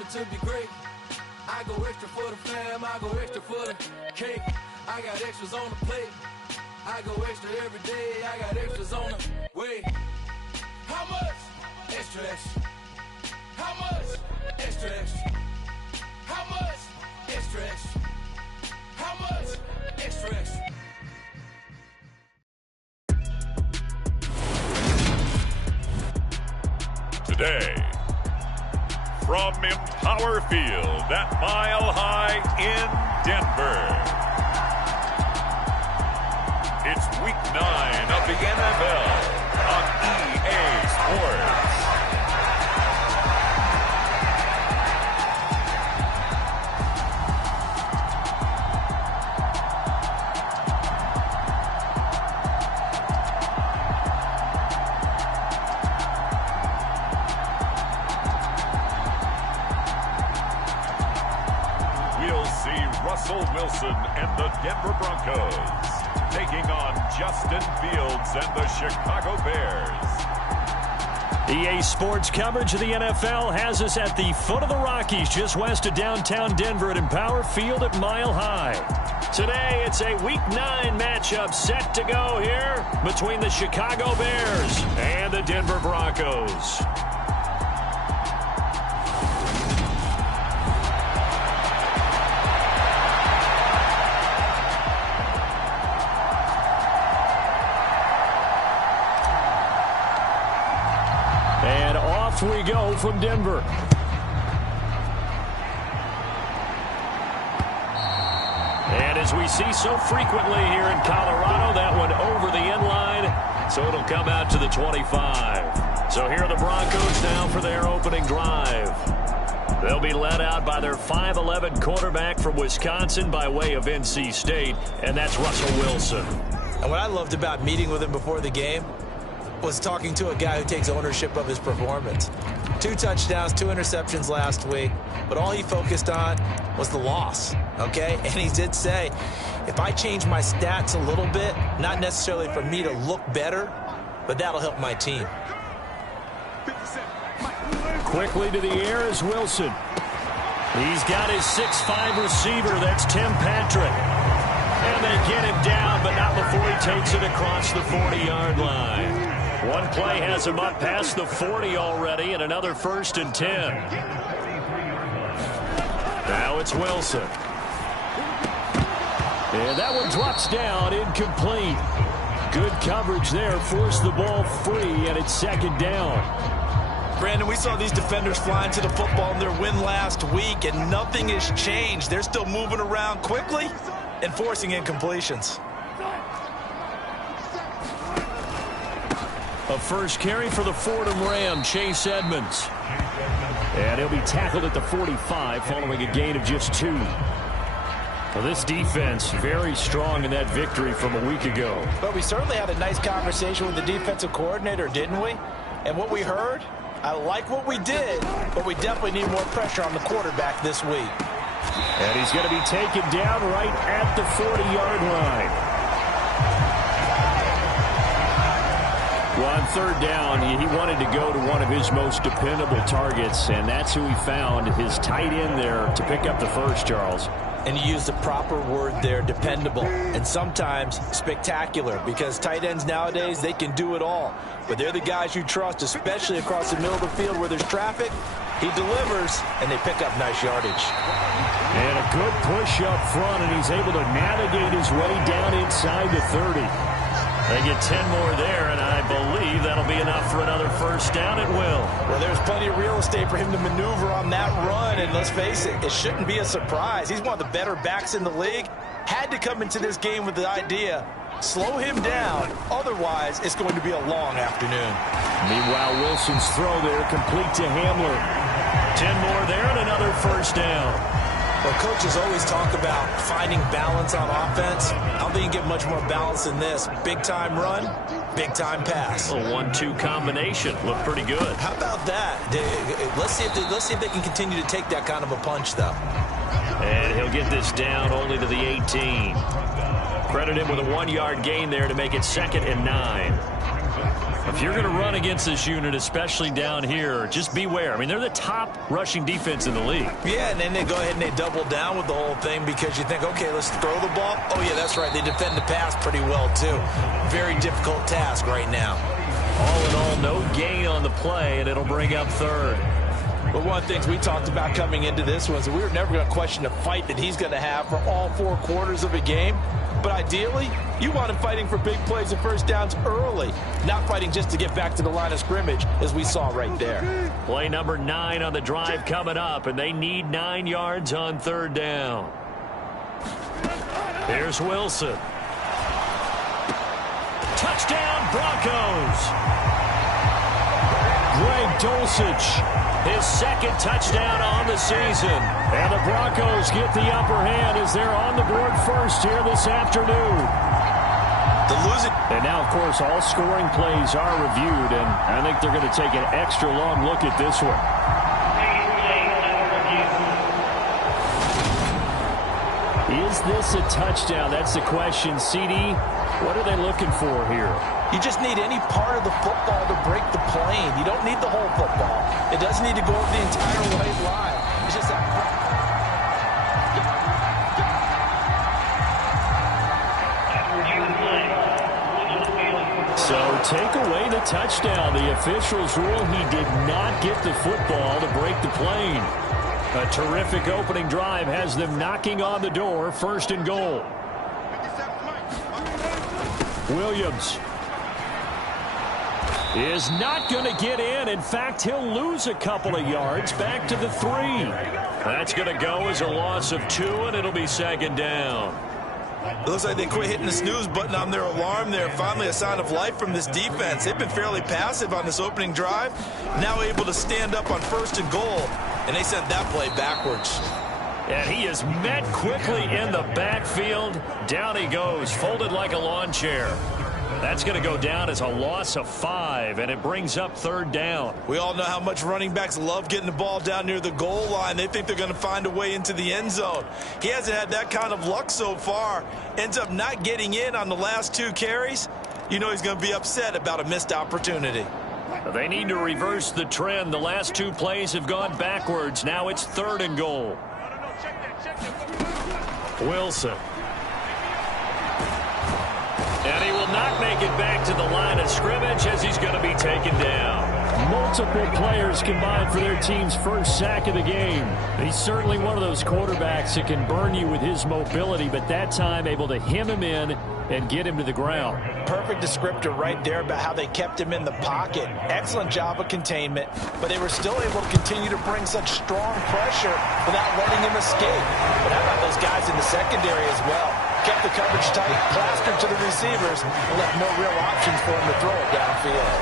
extra to be great. I go extra for the fam, I go extra for the cake. I got extras on the plate. I go extra every day, I got extras on the way. How much? Extra, extra. How much? Extra, extra. How much? Extra, extra. How much? Extra, extra. Today, from Empower Field at Mile High in Denver, it's Week 9 of the NFL on EA Sports. Russell Wilson and the Denver Broncos taking on Justin Fields and the Chicago Bears. EA Sports coverage of the NFL has us at the foot of the Rockies, just west of downtown Denver at Empower Field at Mile High. Today, it's a Week 9 matchup set to go here between the Chicago Bears and the Denver Broncos. And off we go from Denver. And as we see so frequently here in Colorado, that one over the end line, so it'll come out to the 25. So here are the Broncos now for their opening drive. They'll be led out by their 5'11" quarterback from Wisconsin by way of NC State, and that's Russell Wilson. And what I loved about meeting with him before the game was talking to a guy who takes ownership of his performance. 2 touchdowns, 2 interceptions last week, but all he focused on was the loss, okay? And he did say, if I change my stats a little bit, not necessarily for me to look better, but that'll help my team. Quickly to the air is Wilson. He's got his 6'5" receiver, that's Tim Patrick. And they get him down, but not before he takes it across the 40-yard line. One play has him up past the 40 already, and another 1st and 10. Now it's Wilson. And that one drops down, incomplete. Good coverage there, forced the ball free, and it's 2nd down. Brandon, we saw these defenders flying to the football in their win last week, and nothing has changed. They're still moving around quickly and forcing incompletions. A first carry for the Fordham Ram, Chase Edmonds. And he'll be tackled at the 45 following a gain of just 2. Well, this defense very strong in that victory from a week ago. But we certainly had a nice conversation with the defensive coordinator, didn't we? And what we heard, I like what we did, but we definitely need more pressure on the quarterback this week. And he's going to be taken down right at the 40-yard line. Well, on 3rd down, he wanted to go to one of his most dependable targets, and that's who he found, his tight end there, to pick up the first, Charles. And you use the proper word there, dependable, and sometimes spectacular, because tight ends nowadays, they can do it all. But they're the guys you trust, especially across the middle of the field where there's traffic. He delivers, and they pick up nice yardage. And a good push up front, and he's able to navigate his way down inside the 30. They get 10 more there, and I believe that'll be enough for another 1st down. It will. Well, there's plenty of real estate for him to maneuver on that run, and let's face it, it shouldn't be a surprise. He's one of the better backs in the league. Had to come into this game with the idea, slow him down, otherwise it's going to be a long afternoon. Meanwhile, Wilson's throw there complete to Hamler. 10 more there, and another 1st down. Well, coaches always talk about finding balance on offense. I don't think you get much more balance than this. Big-time run, big-time pass. A 1-2 combination. Looked pretty good. How about that? Let's see if they can continue to take that kind of a punch, though. And he'll get this down only to the 18. Credit him with a 1-yard gain there to make it 2nd and 9. A If you're going to run against this unit, especially down here, just beware. I mean, they're the top rushing defense in the league. Yeah, and then they go ahead and they double down with the whole thing because you think, okay, let's throw the ball. Oh, yeah, that's right. They defend the pass pretty well, too. Very difficult task right now. All in all, no gain on the play, and it'll bring up third. But one of the things we talked about coming into this was that we were never going to question the fight that he's going to have for all 4 quarters of a game. But ideally, you want him fighting for big plays and first downs early, not fighting just to get back to the line of scrimmage, as we saw right there. Play number 9 on the drive coming up, and they need 9 yards on third down. Here's Wilson. Touchdown, Broncos! Greg Dulcich, his second touchdown on the season. And the Broncos get the upper hand as they're on the board first here this afternoon. And now, of course, all scoring plays are reviewed, and I think they're going to take an extra long look at this one. Is this a touchdown? That's the question. CD, what are they looking for here? You just need any part of the football to break the plane. You don't need the whole football. It doesn't need to go over the entire white line. It's just that. So take away the touchdown. The officials rule he did not get the football to break the plane. A terrific opening drive has them knocking on the door, first and goal. Williams is not going to get in. In fact, he'll lose a couple of yards back to the 3. That's going to go as a loss of 2, and it'll be second down. It looks like they quit hitting the snooze button on their alarm there. Finally a sign of life from this defense. They've been fairly passive on this opening drive. Now able to stand up on first and goal, and they sent that play backwards. And he is met quickly in the backfield. Down he goes, folded like a lawn chair. That's going to go down as a loss of 5, and it brings up third down. We all know how much running backs love getting the ball down near the goal line. They think they're going to find a way into the end zone. He hasn't had that kind of luck so far. Ends up not getting in on the last 2 carries. You know he's going to be upset about a missed opportunity. They need to reverse the trend. The last 2 plays have gone backwards. Now it's third and goal. Wilson. And he will not make it back to the line of scrimmage as he's going to be taken down. Multiple players combined for their team's first sack of the game. He's certainly one of those quarterbacks that can burn you with his mobility, but that time able to hem him in and get him to the ground. Perfect descriptor right there about how they kept him in the pocket. Excellent job of containment, but they were still able to continue to bring such strong pressure without letting him escape. But how about those guys in the secondary as well? Kept the coverage tight, plastered to the receivers, and left no real options for him to throw it downfield.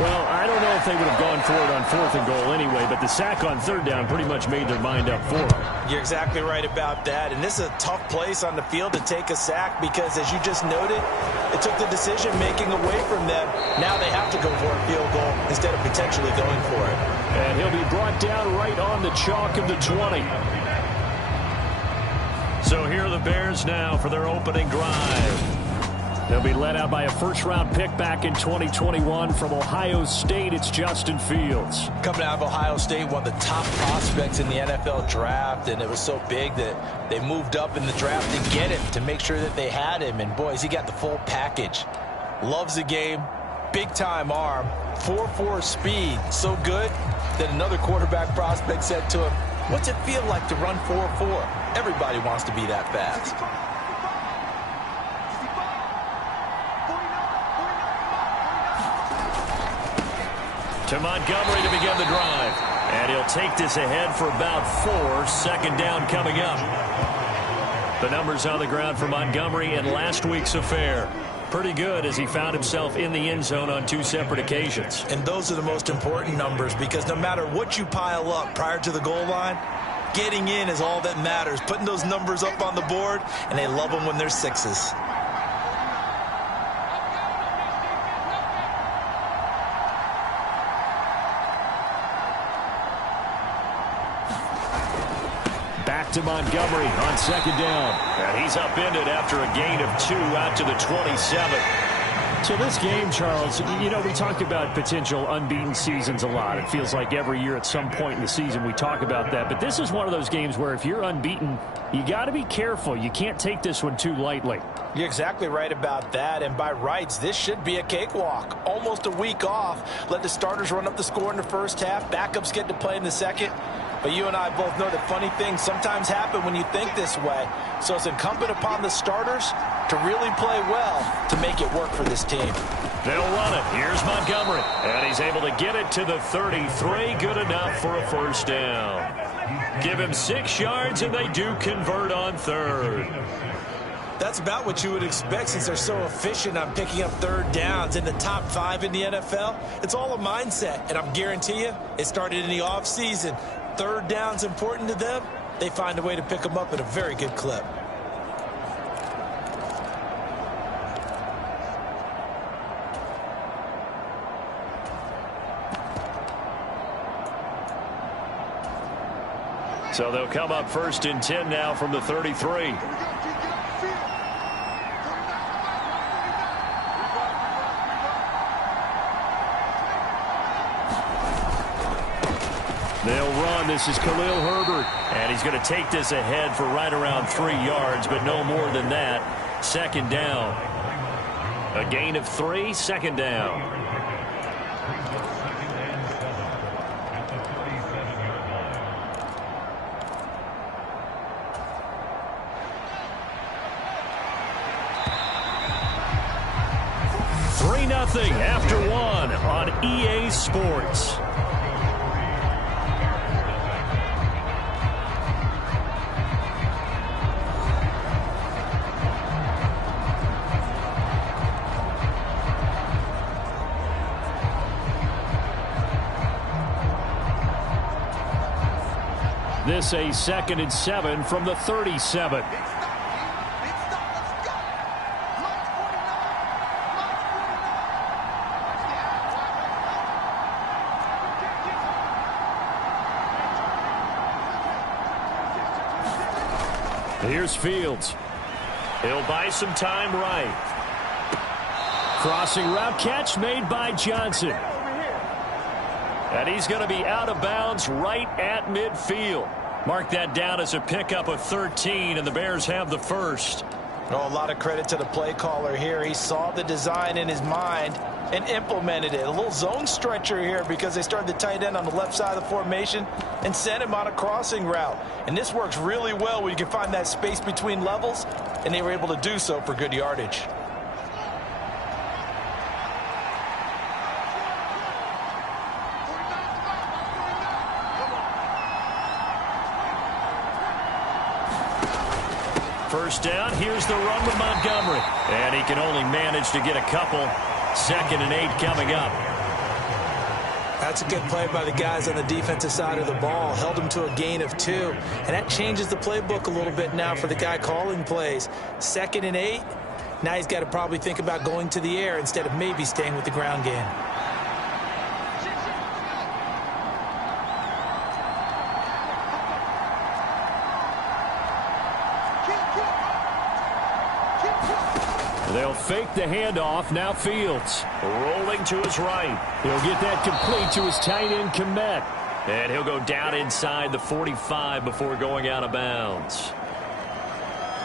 Well, I don't know if they would have gone for it on 4th and goal anyway, but the sack on third down pretty much made their mind up for them. You're exactly right about that, and this is a tough place on the field to take a sack because, as you just noted, it took the decision-making away from them. Now they have to go for a field goal instead of potentially going for it. And he'll be brought down right on the chalk of the 20. So here are the Bears now for their opening drive. They'll be led out by a first-round pick back in 2021 from Ohio State. It's Justin Fields. Coming out of Ohio State, one of the top prospects in the NFL draft, and it was so big that they moved up in the draft to get him, to make sure that they had him. And, boys, he got the full package. Loves the game, big-time arm, 4.4 speed, so good that another quarterback prospect said to him, "What's it feel like to run 4.4? Everybody wants to be that fast." To Montgomery to begin the drive. And he'll take this ahead for about 4. Second down coming up. The numbers on the ground for Montgomery in last week's affair. Pretty good as he found himself in the end zone on 2 separate occasions. And those are the most important numbers because no matter what you pile up prior to the goal line, getting in is all that matters. Putting those numbers up on the board, and they love them when they're 6s. To Montgomery on second down. And he's upended after a gain of 2 out to the 27. So this game, Charles, you know, we talk about potential unbeaten seasons a lot. It feels like every year at some point in the season we talk about that. But this is one of those games where if you're unbeaten, you got to be careful. You can't take this one too lightly. You're exactly right about that. And by rights, this should be a cakewalk. Almost a week off. Let the starters run up the score in the first half. Backups get to play in the second. But you and I both know that funny things sometimes happen when you think this way. So it's incumbent upon the starters to really play well to make it work for this team. They'll run it. Here's Montgomery. And he's able to get it to the 33. Good enough for a first down. Give him 6 yards, and they do convert on third. That's about what you would expect since they're so efficient on picking up third downs in the top 5 in the NFL. It's all a mindset, and I'm guarantee you it started in the offseason. Third down's important to them. They find a way to pick them up at a very good clip. So they'll come up 1st and 10 now from the 33. They'll run. This is Khalil Herbert. And he's going to take this ahead for right around 3 yards, but no more than that. 2nd down. A gain of 3, 2nd down. Nothing after 1 on EA Sports. This a 2nd and 7 from the 37. Here's Fields. He'll buy some time right. Crossing route catch made by Johnson. And he's going to be out of bounds right at midfield. Mark that down as a pickup of 13, and the Bears have the first. Oh, a lot of credit to the play caller here. He saw the design in his mind and implemented it. A little zone stretcher here because they started the tight end on the left side of the formation and sent him on a crossing route. And this works really well where you can find that space between levels, and they were able to do so for good yardage. First down, here's the run with Montgomery. And he can only manage to get a couple. 2nd and 8 coming up. That's a good play by the guys on the defensive side of the ball. Held him to a gain of 2. And that changes the playbook a little bit now for the guy calling plays. 2nd and 8. Now he's got to probably think about going to the air instead of maybe staying with the ground game. They'll fake the handoff. Now Fields rolling to his right. He'll get that complete to his tight end, Kmet. And he'll go down inside the 45 before going out of bounds.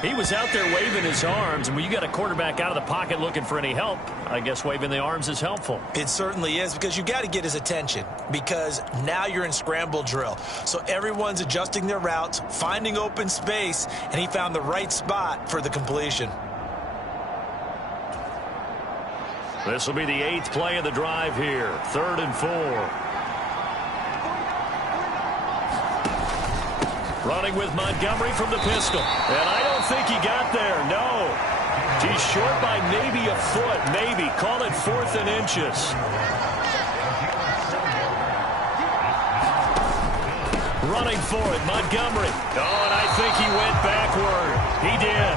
He was out there waving his arms, and when you got a quarterback out of the pocket looking for any help, I guess waving the arms is helpful. It certainly is, because you got to get his attention, because now you're in scramble drill. So everyone's adjusting their routes, finding open space, and he found the right spot for the completion. This will be the 8th play of the drive here. 3rd and 4. Running with Montgomery from the pistol. And I don't think he got there. No. He's short by maybe a foot. Maybe. Call it 4th and inches. Running for it. Montgomery. Oh, and I think he went backward. He did.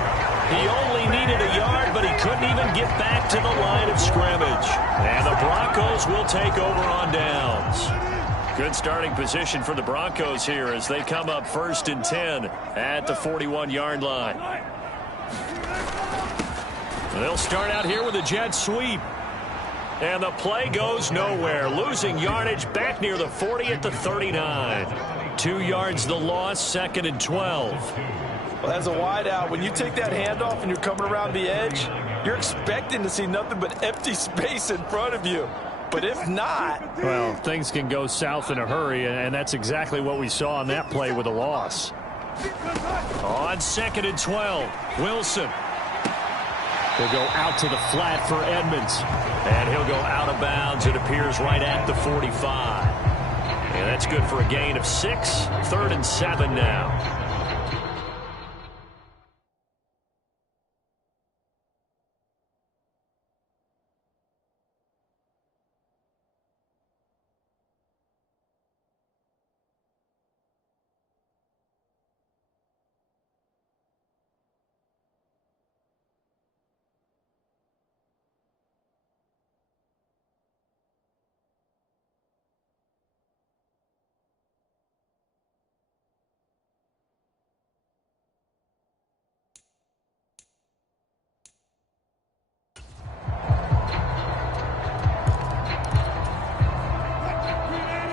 He only needed a yard, but he couldn't even get back to the line of scrimmage. And the Broncos will take over on downs. Good starting position for the Broncos here as they come up 1st and 10 at the 41-yard line. They'll start out here with a jet sweep. And the play goes nowhere. Losing yardage back near the 40 at the 39. 2 yards the loss, 2nd and 12. Well, as a wideout, when you take that handoff and you're coming around the edge, you're expecting to see nothing but empty space in front of you. But if not... Well, things can go south in a hurry, and that's exactly what we saw on that play with a loss. On 2nd and 12, Wilson. He'll go out to the flat for Edmonds. And he'll go out of bounds, it appears, right at the 45. And that's good for a gain of 6. 3rd and 7 now.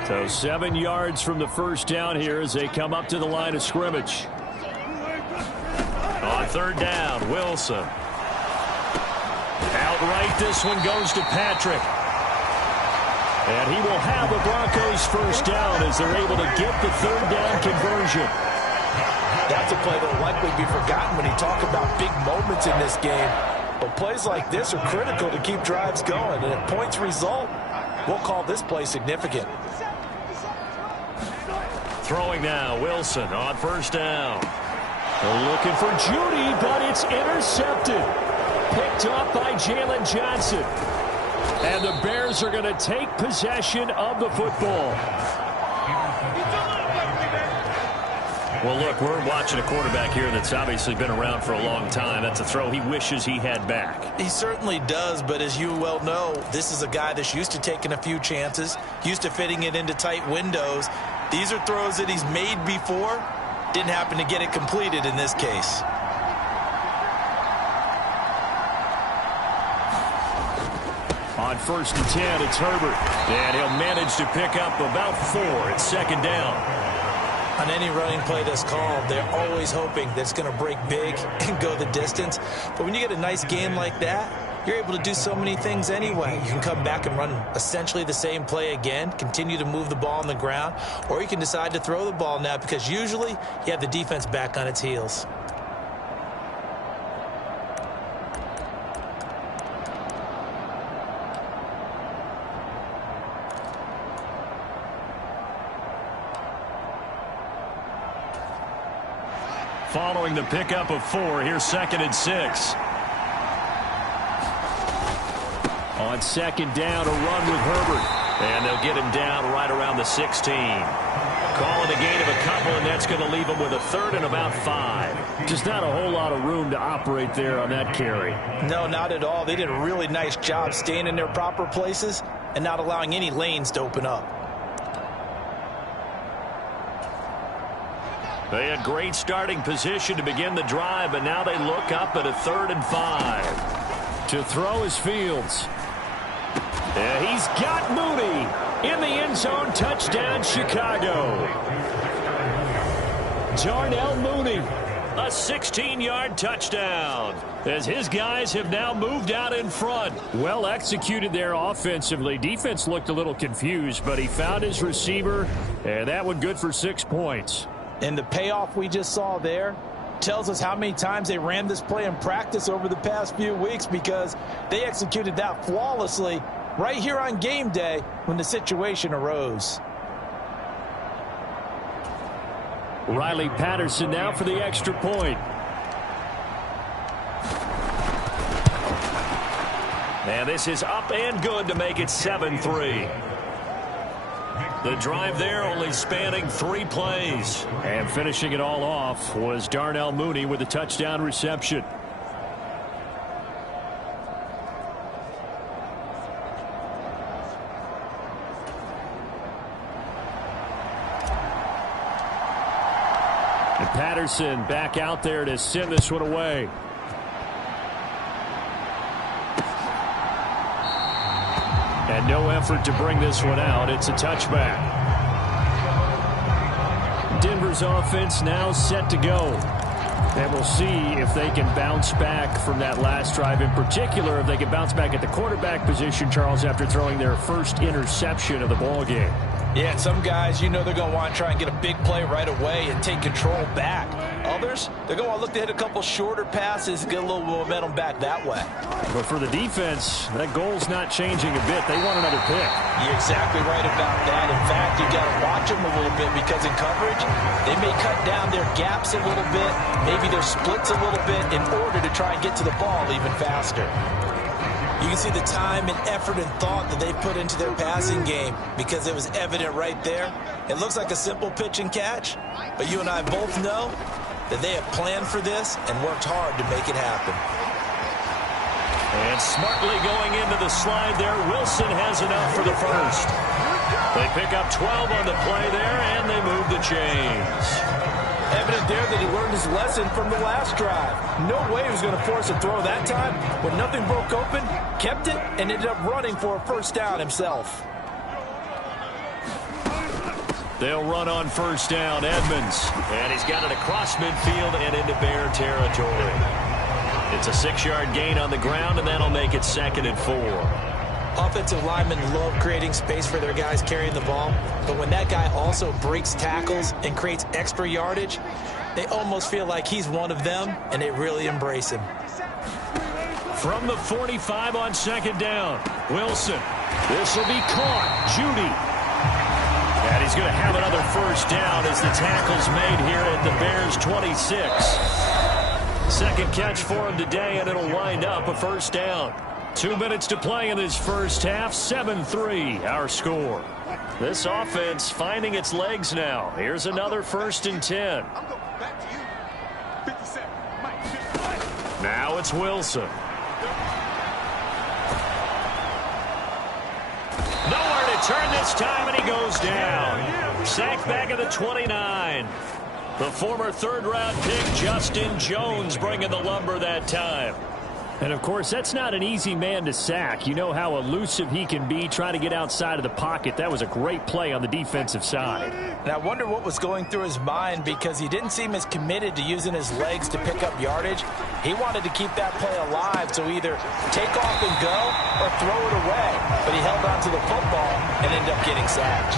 So 7 yards from the first down here as they come up to the line of scrimmage. On 3rd down, Wilson. Outright, this one goes to Patrick. And he will have the Broncos first down as they're able to get the 3rd down conversion. That's a play that will likely be forgotten when you talk about big moments in this game. But plays like this are critical to keep drives going. And if points result, we'll call this play significant. Throwing now, Wilson on 1st down. They're looking for Judy, but it's intercepted. Picked up by Jalen Johnson. And the Bears are going to take possession of the football. Well, look, we're watching a quarterback here that's obviously been around for a long time. That's a throw he wishes he had back. He certainly does, but as you well know, this is a guy that's used to taking a few chances, used to fitting it into tight windows. These are throws that he's made before. Didn't happen to get it completed in this case. On 1st and 10, it's Herbert. And he'll manage to pick up about 4 at 2nd down. On any running play that's called, they're always hoping that it's going to break big and go the distance. But when you get a nice game like that, you're able to do so many things anyway. You can come back and run essentially the same play again, continue to move the ball on the ground, or you can decide to throw the ball now because usually you have the defense back on its heels. Following the pickup of 4, here's 2nd and 6. On 2nd down, a run with Herbert. And they'll get him down right around the 16. Calling a gain of a couple, and that's going to leave him with a 3rd and about 5. Just not a whole lot of room to operate there on that carry. No, not at all. They did a really nice job staying in their proper places and not allowing any lanes to open up. They had great starting position to begin the drive, but now they look up at a 3rd and 5. To throw is Fields. And he's got Mooney in the end zone. Touchdown, Chicago. Darnell Mooney, a 16-yard touchdown, as his guys have now moved out in front. Well executed there offensively. Defense looked a little confused, but he found his receiver, and that one good for 6 points. And the payoff we just saw there tells us how many times they ran this play in practice over the past few weeks, because they executed that flawlessly right here on game day when the situation arose. Riley Patterson now for the extra point. And this is up and good to make it 7-3. The drive there only spanning 3 plays. And finishing it all off was Darnell Mooney with a touchdown reception. And Patterson back out there to send this one away. And no effort to bring this one out. It's a touchback. Denver's offense now set to go. And we'll see if they can bounce back from that last drive, in particular if they can bounce back at the quarterback position, Charles, after throwing their first interception of the ball game. Yeah, and some guys, you know they're going to want to try and get a big play right away and take control back. Others, they're going to want to look to hit a couple shorter passes, get a little momentum back that way. But for the defense, that goal's not changing a bit. They want another pick. You're exactly right about that. In fact, you got to watch them a little bit because in coverage, they may cut down their gaps a little bit, maybe their splits a little bit in order to try and get to the ball even faster. You can see the time and effort and thought that they put into their passing game because it was evident right there. It looks like a simple pitch and catch, but you and I both know that they have planned for this and worked hard to make it happen. And smartly going into the slide there, Wilson has enough for the first. They pick up 12 on the play there, and they move the chains. Evident there that he learned his lesson from the last drive. No way he was going to force a throw that time. When nothing broke open, kept it, and ended up running for a first down himself. They'll run on first down, Edmonds. And he's got it across midfield and into Bear territory. It's a 6-yard gain on the ground, and that'll make it 2nd and 4. Offensive linemen love creating space for their guys carrying the ball, but when that guy also breaks tackles and creates extra yardage, they almost feel like he's one of them, and they really embrace him. From the 45 on 2nd down, Wilson. This will be caught. Judy. And he's going to have another first down as the tackle's made here at the Bears' 26. Second catch for him today, and it'll wind up a first down. 2 minutes to play in this first half. 7-3, our score. This offense finding its legs now. Here's another 1st and 10. Now it's Wilson. Nowhere to turn this time, and he goes down. Sacked back at the 29. The former 3rd-round pick, Justin Jones, bringing the lumber that time. And, of course, that's not an easy man to sack. You know how elusive he can be trying to get outside of the pocket. That was a great play on the defensive side. And I wonder what was going through his mind because he didn't seem as committed to using his legs to pick up yardage. He wanted to keep that play alive, so either take off and go or throw it away. But he held on to the football and ended up getting sacked.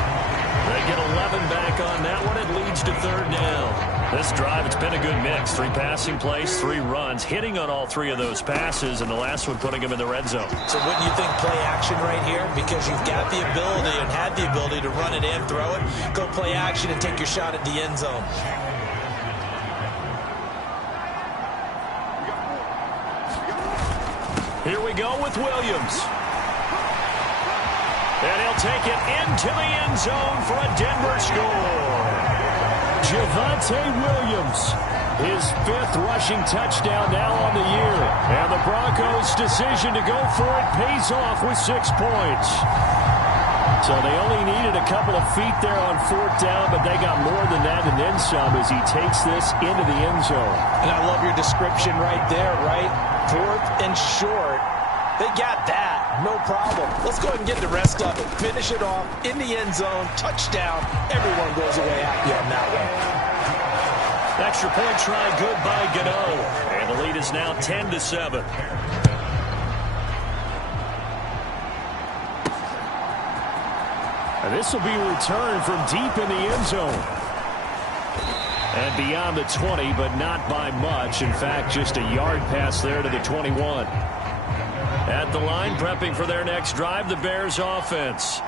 They get 11 back on that one. It leads to 3rd down. This drive, it's been a good mix. 3 passing plays, 3 runs, hitting on all 3 of those passes, and the last one putting them in the red zone. So wouldn't you think play action right here? Because you've got the ability and had the ability to run it and throw it. Go play action and take your shot at the end zone. Here we go with Williams. And he'll take it into the end zone for a Denver score. Javonte Williams, his 5th rushing touchdown now on the year. And the Broncos' decision to go for it pays off with 6 points. So they only needed a couple of feet there on 4th down, but they got more than that and then some as he takes this into the end zone. And I love your description right there, right? 4th and short. They got that. No problem. Let's go ahead and get the rest of it. Finish it off in the end zone. Touchdown. Everyone goes away happy on that one. Extra point try good by Gano. And the lead is now 10-7. And this will be returned from deep in the end zone. And beyond the 20, but not by much. In fact, just a yard pass there to the 21. At the line, prepping for their next drive, the Bears offense.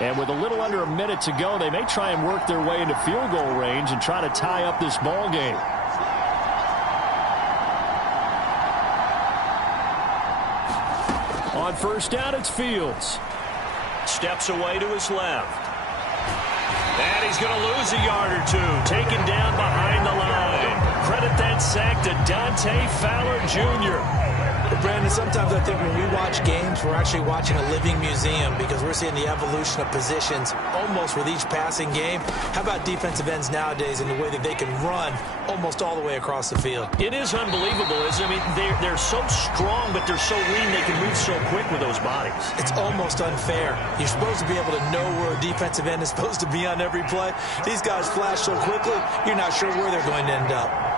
And with a little under a minute to go, they may try and work their way into field goal range and try to tie up this ball game. On first down, it's Fields. Steps away to his left. And he's going to lose a yard or 2. Taken down behind the line. Credit that sack to Dante Fowler Jr. But Brandon, sometimes I think when we watch games, we're actually watching a living museum because we're seeing the evolution of positions almost with each passing game. How about defensive ends nowadays in the way that they can run almost all the way across the field? It is unbelievable, isn't it? I mean, they're so strong, but they're so lean they can move so quick with those bodies. It's almost unfair. You're supposed to be able to know where a defensive end is supposed to be on every play. These guys flash so quickly, you're not sure where they're going to end up.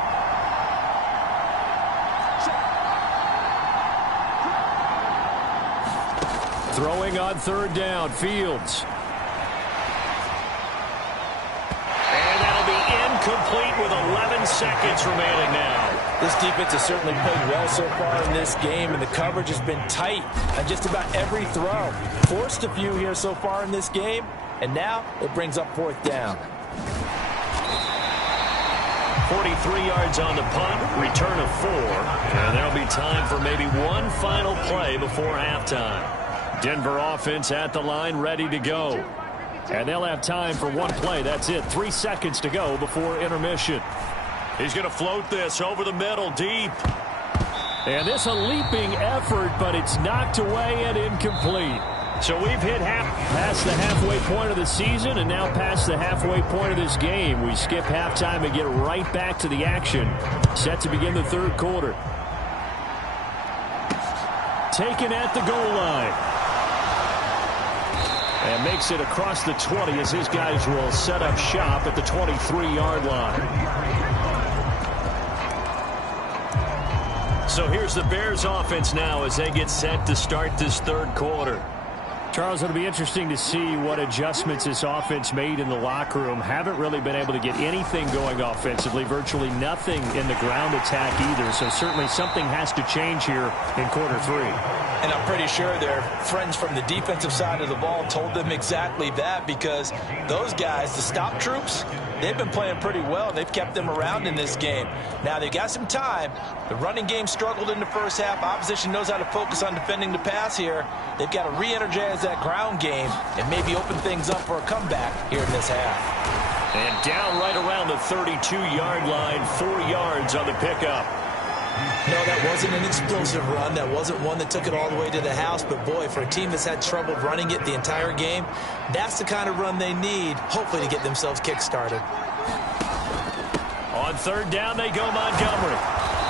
Throwing on third down, Fields. And that'll be incomplete with 11 seconds remaining now. This defense has certainly played well so far in this game, and the coverage has been tight on just about every throw. Forced a few here so far in this game, and now it brings up fourth down. 43 yards on the punt, return of 4. And there'll be time for maybe one final play before halftime. Denver offense at the line, ready to go. And they'll have time for one play. That's it. 3 seconds to go before intermission. He's going to float this over the middle, deep. And this a leaping effort, but it's knocked away and incomplete. So we've hit past the halfway point of the season and now past the halfway point of this game. We skip halftime and get right back to the action. Set to begin the third quarter. Taken at the goal line. And makes it across the 20 as his guys will set up shop at the 23-yard line. So here's the Bears offense now as they get set to start this third quarter. Charles, it'll be interesting to see what adjustments this offense made in the locker room. Haven't really been able to get anything going offensively, virtually nothing in the ground attack either. So certainly something has to change here in quarter 3. And I'm pretty sure their friends from the defensive side of the ball told them exactly that, because those guys, the stop troops, they've been playing pretty well. They've kept them around in this game. Now, they've got some time. The running game struggled in the first half. Opposition knows how to focus on defending the pass here. They've got to re-energize that ground game and maybe open things up for a comeback here in this half. And down right around the 32-yard line, 4 yards on the pickup. No, that wasn't an explosive run. That wasn't one that took it all the way to the house. But, boy, for a team that's had trouble running it the entire game, that's the kind of run they need, hopefully, to get themselves kick-started. On third down, they go Montgomery.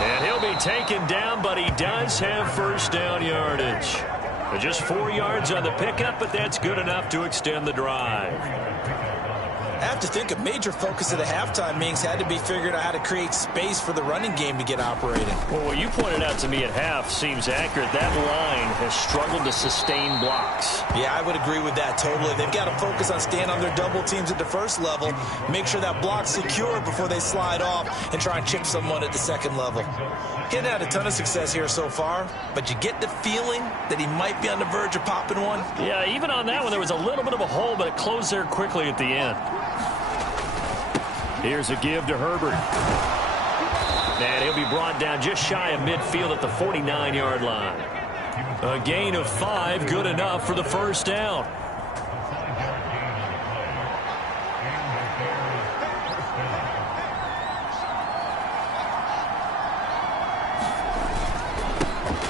And he'll be taken down, but he does have first down yardage. Just 4 yards on the pickup, but that's good enough to extend the drive. I have to think a major focus of the halftime meetings had to be figuring out how to create space for the running game to get operating. Well, what you pointed out to me at half seems accurate. That line has struggled to sustain blocks. Yeah, I would agree with that totally. They've got to focus on staying on their double teams at the first level, make sure that block's secure before they slide off and try and chip someone at the second level. He hadn't had a ton of success here so far, but you get the feeling that he might be on the verge of popping one. Yeah, even on that one, there was a little bit of a hole, but it closed there quickly at the end. Here's a give to Herbert. And he'll be brought down just shy of midfield at the 49-yard line. A gain of 5, good enough for the first down.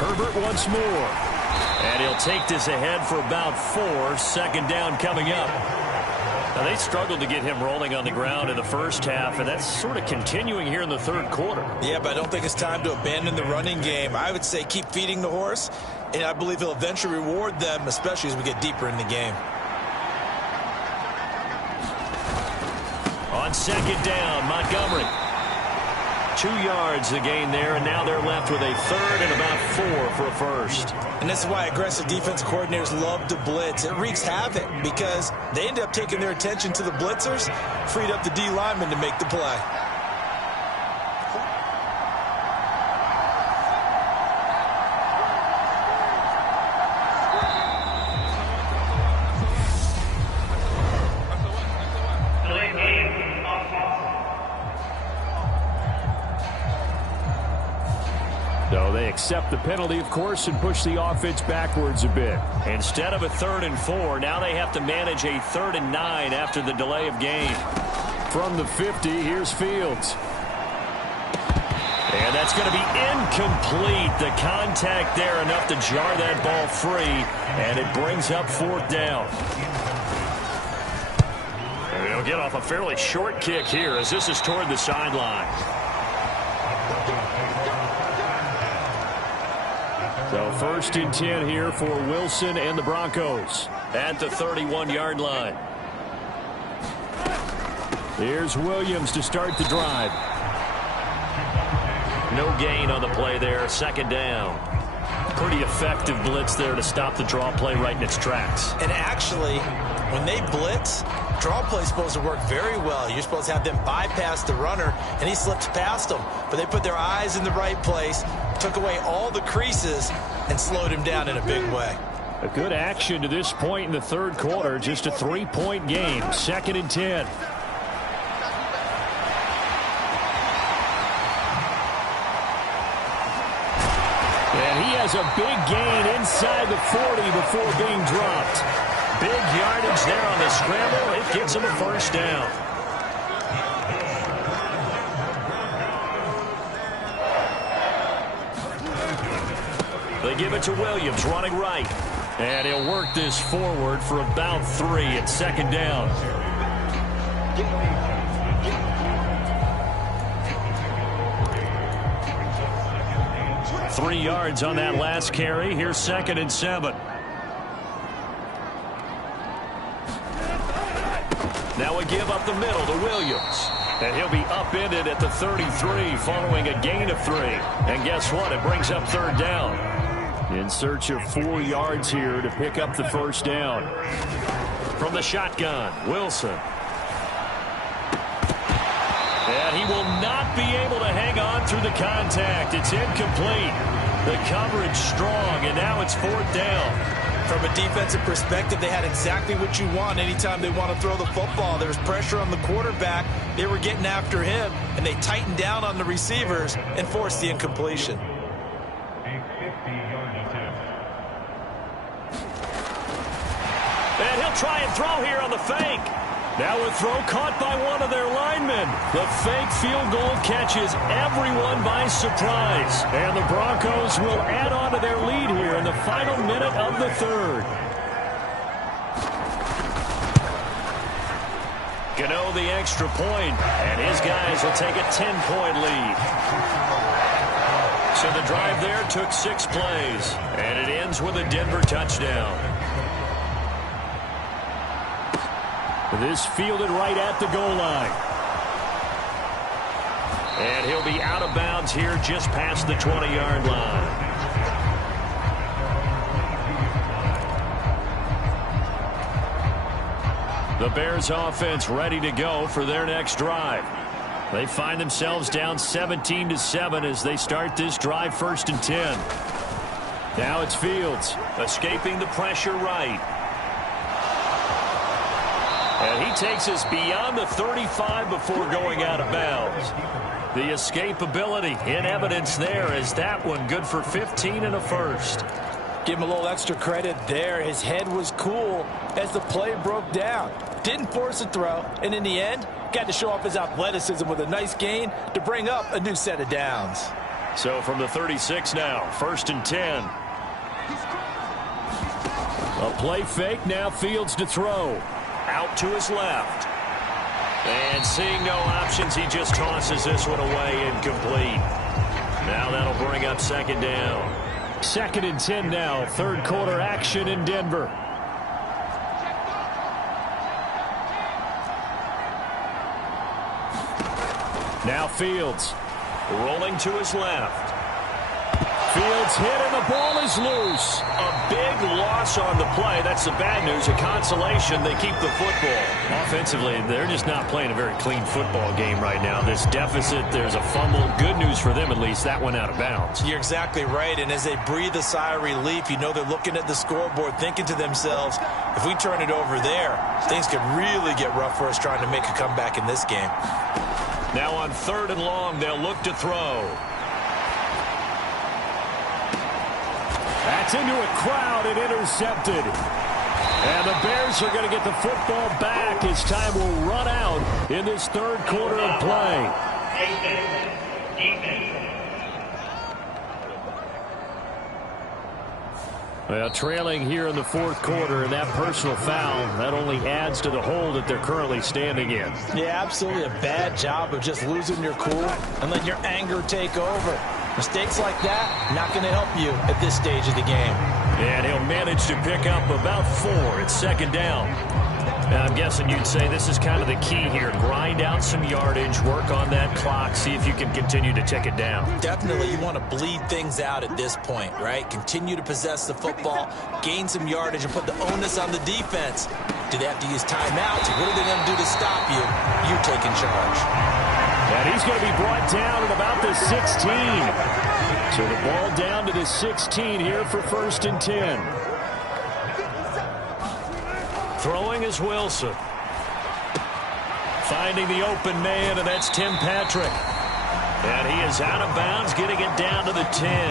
Herbert once more. And he'll take this ahead for about 4. Second down coming up. Now, they struggled to get him rolling on the ground in the first half, and that's sort of continuing here in the third quarter. Yeah, but I don't think it's time to abandon the running game. I would say keep feeding the horse, and I believe he'll eventually reward them, especially as we get deeper in the game. On second down, Montgomery. 2 yards the gain there, and now they're left with a third and about 4 for a first. And this is why aggressive defense coordinators love to blitz. It wreaks havoc because they end up taking their attention to the blitzers, freed up the D lineman to make the play. So they accept the penalty, of course, and push the offense backwards a bit. Instead of a 3rd and 4, now they have to manage a 3rd and 9 after the delay of game. From the 50, here's Fields. And that's going to be incomplete. The contact there enough to jar that ball free, and it brings up 4th down. And he'll get off a fairly short kick here as this is toward the sideline. So 1st and 10 here for Wilson and the Broncos at the 31-yard line. Here's Williams to start the drive. No gain on the play there, 2nd down. Pretty effective blitz there to stop the draw play right in its tracks. And actually, when they blitz, draw play is supposed to work very well. You're supposed to have them bypass the runner, and he slips past them. But they put their eyes in the right place, took away all the creases, and slowed him down in a big way. A good action to this point in the 3rd quarter. Just a 3-point game. 2nd and 10. And he has a big gain inside the 40 before being dropped. Big yardage there on the scramble. It gives him a 1st down. They give it to Williams, running right. And he'll work this forward for about 3 at 2nd down. Three yards on that last carry. Here's 2nd and 7. Now a give up the middle to Williams. And he'll be upended at the 33 following a gain of 3. And guess what? It brings up 3rd down. In search of 4 yards here to pick up the 1st down. From the shotgun, Wilson. And he will not be able to hang on through the contact. It's incomplete. The coverage strong, and now it's 4th down. From a defensive perspective, they had exactly what you want anytime they want to throw the football. There was pressure on the quarterback. They were getting after him, and they tightened down on the receivers and forced the incompletion. And he'll try and throw here on the fake. Now a throw caught by one of their linemen. The fake field goal catches everyone by surprise. And the Broncos will add on to their lead here in the final minute of the 3rd. Gano the extra point, and his guys will take a 10-point lead. So the drive there took 6 plays, and it ends with a Denver touchdown. This fielded right at the goal line. And he'll be out of bounds here just past the 20-yard line. The Bears offense ready to go for their next drive. They find themselves down 17-7 as they start this drive 1st and 10. Now it's Fields escaping the pressure right. And he takes us beyond the 35 before going out of bounds. The escapability in evidence there as that one good for 15 and a 1st. Give him a little extra credit there. His head was cool as the play broke down. Didn't force a throw, and in the end, got to show off his athleticism with a nice gain to bring up a new set of downs. So from the 36 now, 1st and 10. A play fake, now Fields to throw. Out to his left. And seeing no options, he just tosses this one away incomplete. Now that'll bring up 2nd down. 2nd and 10 now, 3rd quarter action in Denver. Now Fields rolling to his left. Fields hit and the ball is loose. A big loss on the play. That's the bad news. A consolation, they keep the football. Offensively, they're just not playing a very clean football game right now. This deficit, there's a fumble. Good news for them, at least. That went out of bounds. You're exactly right. And as they breathe a sigh of relief, you know they're looking at the scoreboard, thinking to themselves, if we turn it over there, things could really get rough for us trying to make a comeback in this game. Now on 3rd and long, they'll look to throw. That's into a crowd and intercepted. And the Bears are going to get the football back as time will run out in this 3rd quarter of play. Well, trailing here in the fourth quarter, and that personal foul, that only adds to the hole that they're currently standing in. Yeah, absolutely a bad job of just losing your cool and letting your anger take over. Mistakes like that, not going to help you at this stage of the game. And he'll manage to pick up about 4. It's second down. And I'm guessing you'd say this is kind of the key here. Grind out some yardage, work on that clock, see if you can continue to tick it down. Definitely you want to bleed things out at this point, right? Continue to possess the football, gain some yardage, and put the onus on the defense. Do they have to use timeouts? What are they going to do to stop you? You taking charge. And he's going to be brought down at about the 16. So the ball down to the 16 here for 1st and 10. Throwing is Wilson. Finding the open man, and that's Tim Patrick. And he is out of bounds, getting it down to the 10.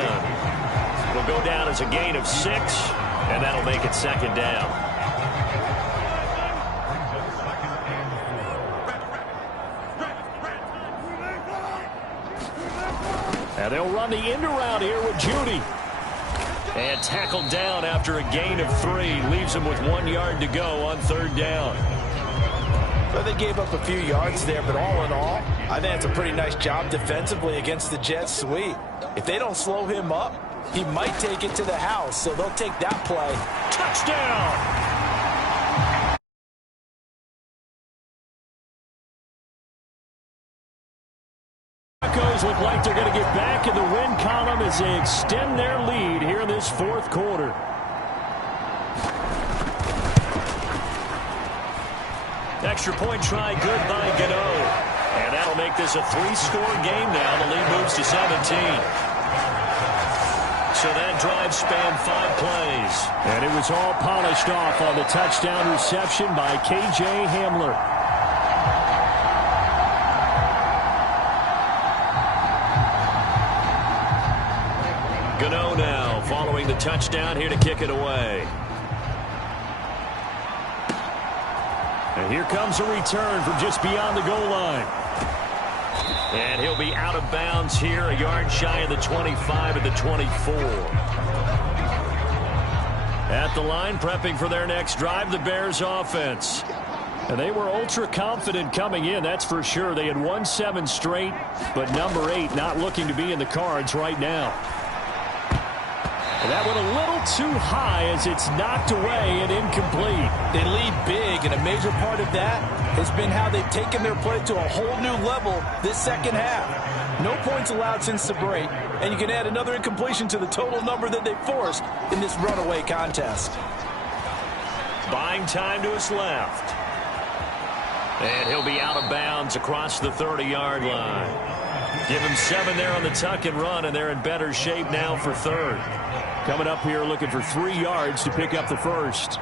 It'll go down as a gain of 6, and that'll make it second down. And they'll run the end around here with Judy. And tackled down after a gain of 3. Leaves him with 1 yard to go on 3rd down. Well, they gave up a few yards there, but all in all, I think it's a pretty nice job defensively against the Jets sweep. If they don't slow him up, he might take it to the house, so they'll take that play. Touchdown! Look like they're going to get back in the win column as they extend their lead here in this fourth quarter. Extra point try good by Gano. And that'll make this a 3-score game now. The lead moves to 17. So that drive spanned 5 plays. And it was all polished off on the touchdown reception by K.J. Hamler. Gano now following the touchdown here to kick it away. And here comes a return from just beyond the goal line. And he'll be out of bounds here, a yard shy of the 25 at the 24. At the line, prepping for their next drive, the Bears offense. And they were ultra confident coming in, that's for sure. They had won 7 straight, but number 8 not looking to be in the cards right now. And that went a little too high as it's knocked away and incomplete. They lead big, and a major part of that has been how they've taken their play to a whole new level this second half. No points allowed since the break, and you can add another incompletion to the total number that they forced in this runaway contest. Buying time to his left. And he'll be out of bounds across the 30-yard line. Give him 7 there on the tuck and run, and they're in better shape now for 3rd. Coming up here looking for 3 yards to pick up the first.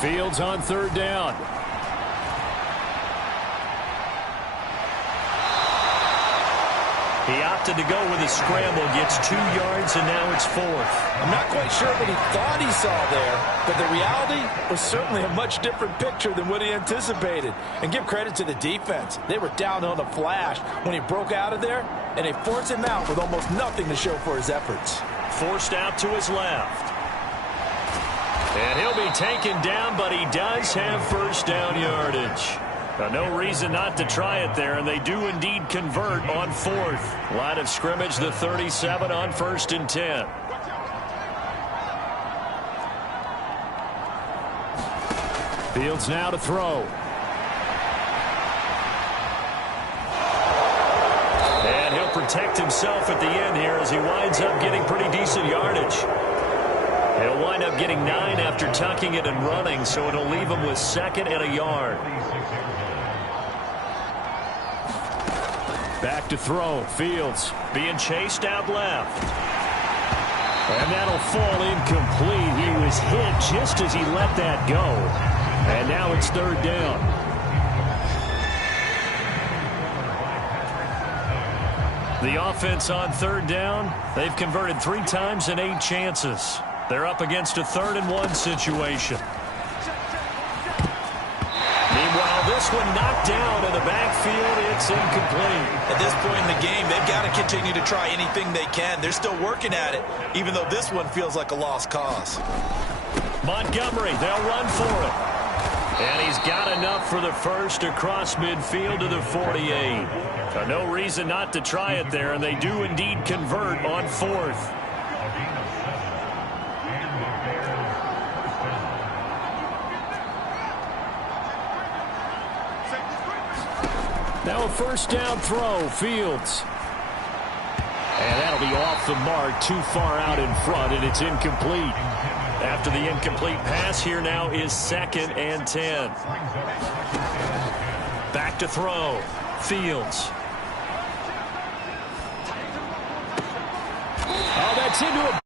Fields on 3rd down. He opted to go with a scramble, gets 2 yards, and now it's 4th. I'm not quite sure what he thought he saw there, but the reality was certainly a much different picture than what he anticipated. And give credit to the defense. They were down on the flash when he broke out of there, and they forced him out with almost nothing to show for his efforts. Forced out to his left. And he'll be taken down, but he does have 1st down yardage. No reason not to try it there, and they do indeed convert on 4th. Line of scrimmage, the 37 on 1st and 10. Fields now to throw. And he'll protect himself at the end here as he winds up getting pretty decent yardage. He'll wind up getting 9 after tucking it and running, so it'll leave him with 2nd and a yard. Back to throw. Fields being chased out left. And that'll fall incomplete. He was hit just as he let that go. And now it's 3rd down. The offense on 3rd down, they've converted 3 times in 8 chances. They're up against a 3rd and 1 situation. Meanwhile, this this one knocked down in the backfield. It's incomplete. At this point in the game, they've got to continue to try anything they can. They're still working at it, even though this one feels like a lost cause. Montgomery, they'll run for it. And he's got enough for the first across midfield to the 48. No reason not to try it there, and they do indeed convert on fourth. Now a first down throw, Fields. And that'll be off the mark, too far out in front, and it's incomplete. After the incomplete pass, here now is 2nd and 10. Back to throw, Fields. Oh, that's into a